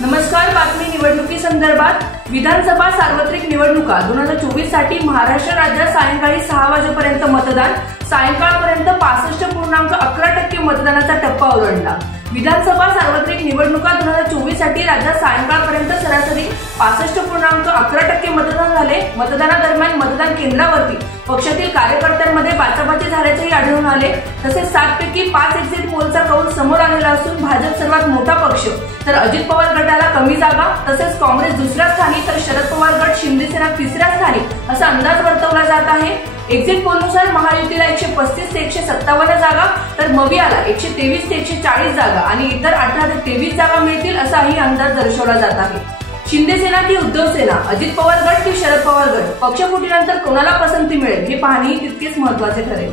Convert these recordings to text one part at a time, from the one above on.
नमस्कार. बातमी निवडणुकी संदर्भात. विधानसभा सार्वत्रिक निवडणुका 2024 साठी महाराष्ट्र राज्यात सायंकाळी 6 वाजेपर्यंत मतदान. सायंकाळपर्यंत 65.11% मतदानाचा टप्पा ओलांडला. विधानसभा सार्वत्रिक निवडणुका 2024 साठी राज्यात सायंकाळपर्यंत सरासरी 65.11% मतदान झाले. मतदानादरम्यान मतदान केंद्रावरती पक्षातील कार्यकर्त्यांमध्ये बाचाबाची झाल्याचेही आढळून आले. तसेच 7 पैकी 5 एक्झिट पोलचा कौल समोर आलेला असून भाजप सर्वात मोठा पक्ष तर अजित पवार गटाला कमी जागा, तसेच काँग्रेस दुसऱ्या स्थानी तर शरद पवार गट शिंदेसेना तिसऱ्या स्थानी असा अंदाज वर्तवला जात आहे. एक्झिट पोलनुसार महायुतीला 135 ते 157 जागा तर मवियाला 123 ते 140 जागा आणि इतर 18 ते 23 जागा मिळतील असाही अंदाज दर्शवला जात आहे. शिंदेसेना की उद्धव सेना, अजित पवार गट की शरद पवार गट, पक्षफुटीनंतर कोणाला पसंती मिळेल हे पाहणेही तितकेच महत्त्वाचे ठरेल.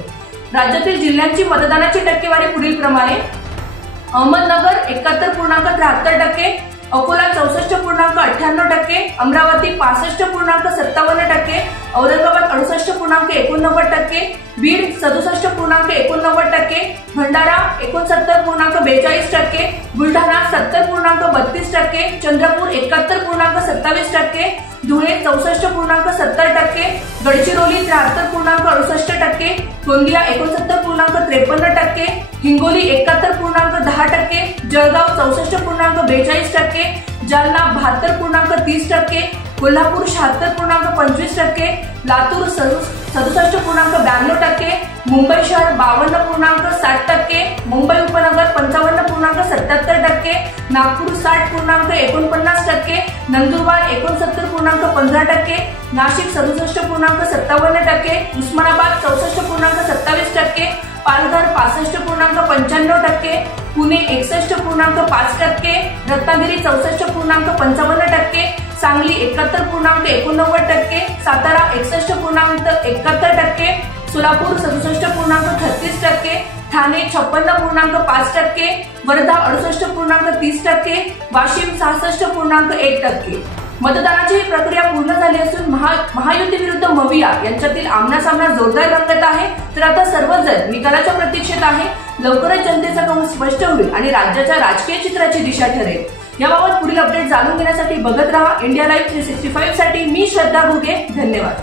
राज्यातील जिल्ह्यांची मतदानाची टक्केवारी पुढील प्रमाणे: अहमदनगर 71.73%, अकोला 64.98%, अमरावती 65.57%, औरंगाबाद 68.89%, बीड 67.89%, भंडारा 69.42%, बुलढाणा 70.32%, चंद्रपूर 71.27%, धुळे 64.70%, गडचिरोली 73.68%, गोंदिया 69.53%, हिंगोली 71.10%, जळगाव 64.42%, जालना 72.30%, कोल्हापूर 76.25%, लातूर 67.92%, मुंबई शहर 52.60%, मुंबई उपनगर 55.77%, नागपूर 60.49%, नंदुरबार 69.15%, नाशिक 67.57%, उस्मानाबाद 64.27%, पालघर 65.95%, पुणे 61.5%, रत्नागिरी 64.55%, सांगली 71.89%, सातारा 61.71%, सोलापूर 67.36%, ठाणे 56.5%, वर्धा 68.30%, वाशिम 66.1%. मतदानाची प्रक्रिया पूर्ण झाली असून महायुती विरुद्ध मविया यांच्यातील आमनासामना जोरदार रंगत आहे. तर आता सर्वजण निकालाच्या प्रतीक्षेत आहे. लवकरच जनतेचा कौल स्पष्ट होईल आणि राज्याच्या राजकीय चित्राची दिशा ठरेल. याबाबत पुढील अपडेट जाणून घेण्यासाठी बघत रहा इंडिया लाईव्ह 365 साठी. मी श्रद्धा घुगे. धन्यवाद.